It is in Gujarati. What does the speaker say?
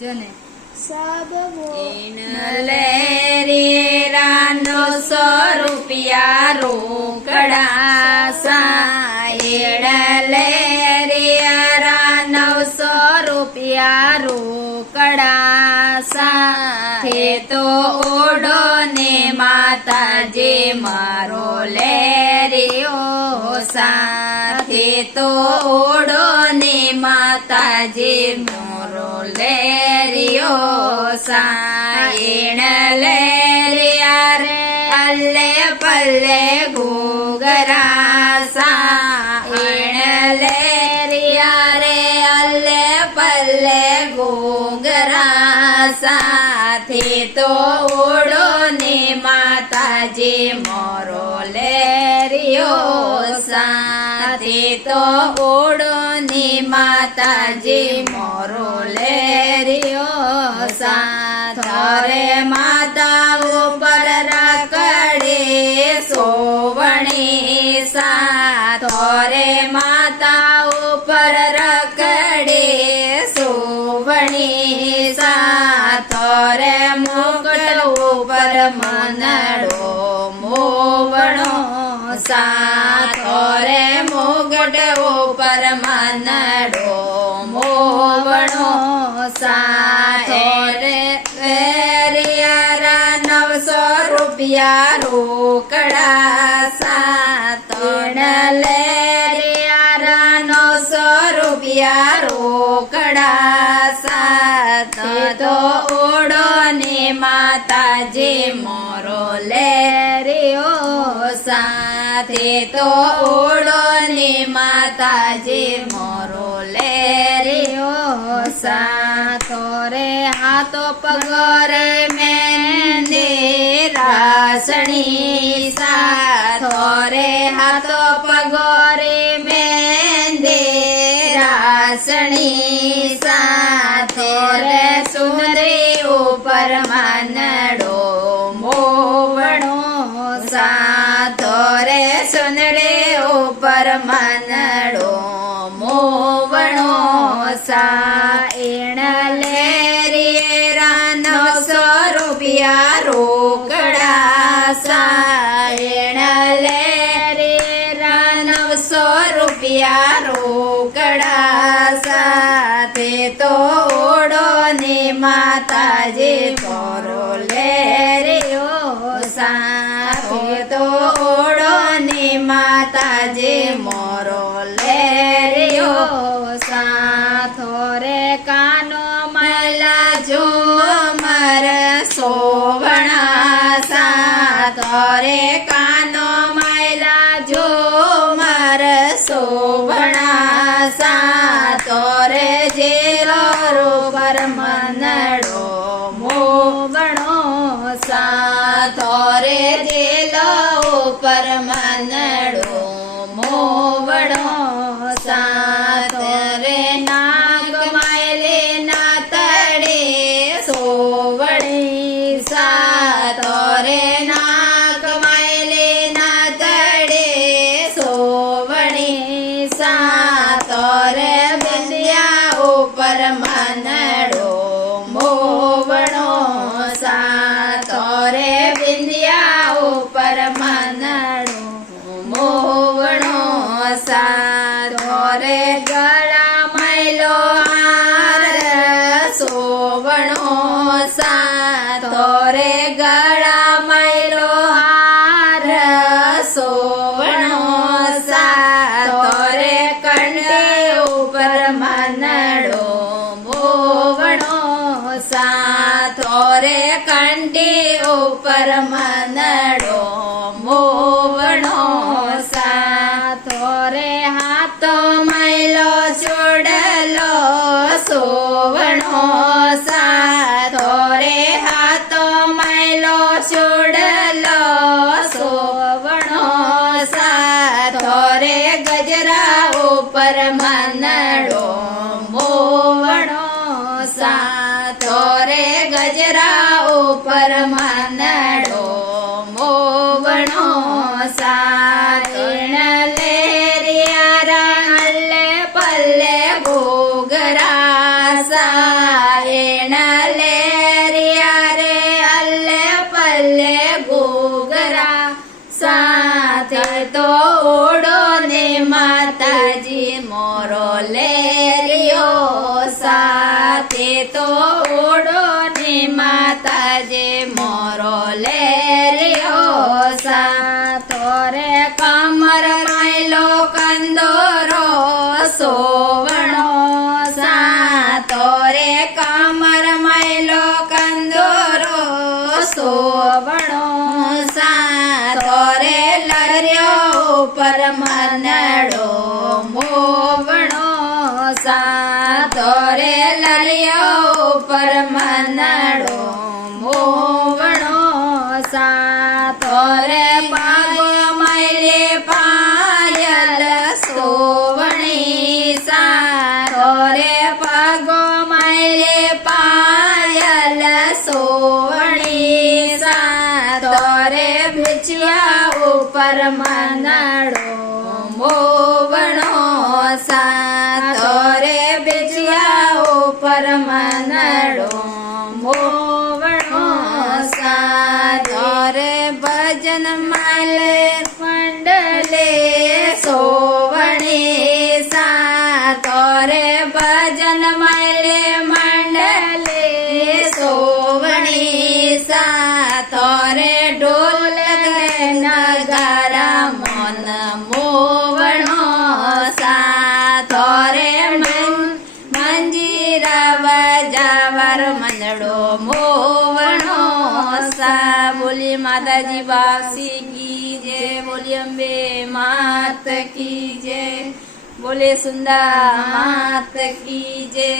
जने सब वो लेरिया 900 रुपया रोकड़ा साएड़ लेरिया 900 रुपया रोकड़ा સાથે તો ઓઢો ને માતાજી મારો લેરિયો સાથે તો ઓઢો ને માતાજી મારો લેરિયો સાયણ લેરિયા રે અલ્લે પલ્લે ઘૂઘરા સાયણ લેરિયા રે અલ્લે પલ્લે ઘૂઘરા સાથે તો ઓઢો ને માતાજી મોરો લેરિયો સાથે તો ઓઢો ને માતાજી મોરો લેરિયો સાથે માતા ઉપર રાખડે સોવણી સાથે માતા ઉપર રાખડે સોવણી સાથે મુકટ ઉપર મનડો મોવણો સાથે મુગટ ઉપર મનડો મોવણો સાથે લેરિયા 900 રૂપિયા રોકડા સાથે લેરિયા 900 રૂપિયા રોકડા સાથે તો ઓઢો ને માતાજી મોરો લેરિયો સાથે તો ઓઢો ને માતાજી મોરો લેરિયો સાથો રે હાથો પગરે મેને રાસણી સાથો રે હાથો પગરે મેને રાસણી સાથો રે સુંદરી ઉપર મનડો મોવણો સાથો રે સુંદરી ઉપર મનડો મોવણો સાયણ લેરિયા 900 રૂપિયા રોકડા સાયણ લેરિયા 900 રૂપિયા રોકડા સાથે તો ઓઢો ને માતાજી કરો લેરિયો સાથે તો ઓઢો ને માતાજી મોરો લેરિયો સાથો રે કાનો મલા જો મર સોવણા સાથો રે કાનો મલા જો મર સોવણા સાથો રે જેલો રૂપર મનડો મોવણો સાથો રે જેલો ઉપર મનડો મોવણો સાથે રે નાગ માયલે ના તડે સોવણી સાથો રે નાગ માયલે ના તડે સોવણી સાથો રે બિંદિયા ઉપર મનડો મોવણો સાથો રે બિંદિયા ઉપર મનડો મોવણો સાથો રે ગળા મૈલો હાર સોવણો સાથો રે ગળા મૈલો હાર સોવણો સાથો રે કંઠે ઉપર મનડો મોવણો સાથો રે કંઠે ઉપર મનડો મોવણો સાથો રે હાથો મૈલો છોડલો સોવણો સાથો રે હાથો મૈલો છોડલો સોવણો સાથો રે ગજરા ઉપર મનડો મોવણો સાથો રે ગજરા ઉપર મનડો મોવણો સાયણ લેરિયા અલ્લે પલ્લે ઘૂઘરા સાયણ તો ઓડો ને માતાજે મોરો લે રહ્યો સા તોરે કમર માયલો કંદોરો સોવણો સા તોરે કમર માયલો કંદોરો સોવણો સા તોરે લર્યો ઉપર મનડો મોવણો સા તોરે લર્યો ઉપર મનડો મોવણો સા તોરે પાગો માયલે પાયલ સોવણી સા તોરે પાગો માયલે પાયલ સોવણી સા તોરે ભીચિયા ઉપર મનડો મોવણો સા તોરે ભીચિયા ઉપર મનડો મોવણો સા તોરે ભજન માલે મંડલે સોવણી સા તોરે ભજન માલે મંડલે સોવણી સા તોરે ઢોલ નગારા મન મોવણો સા તોરે મંજીરા બજાવર મંડળો મોવણો સા બોલી માતાજી બાસી કી જય બોલી અંબે માત કી જય બોલે સુંદા માત કી જય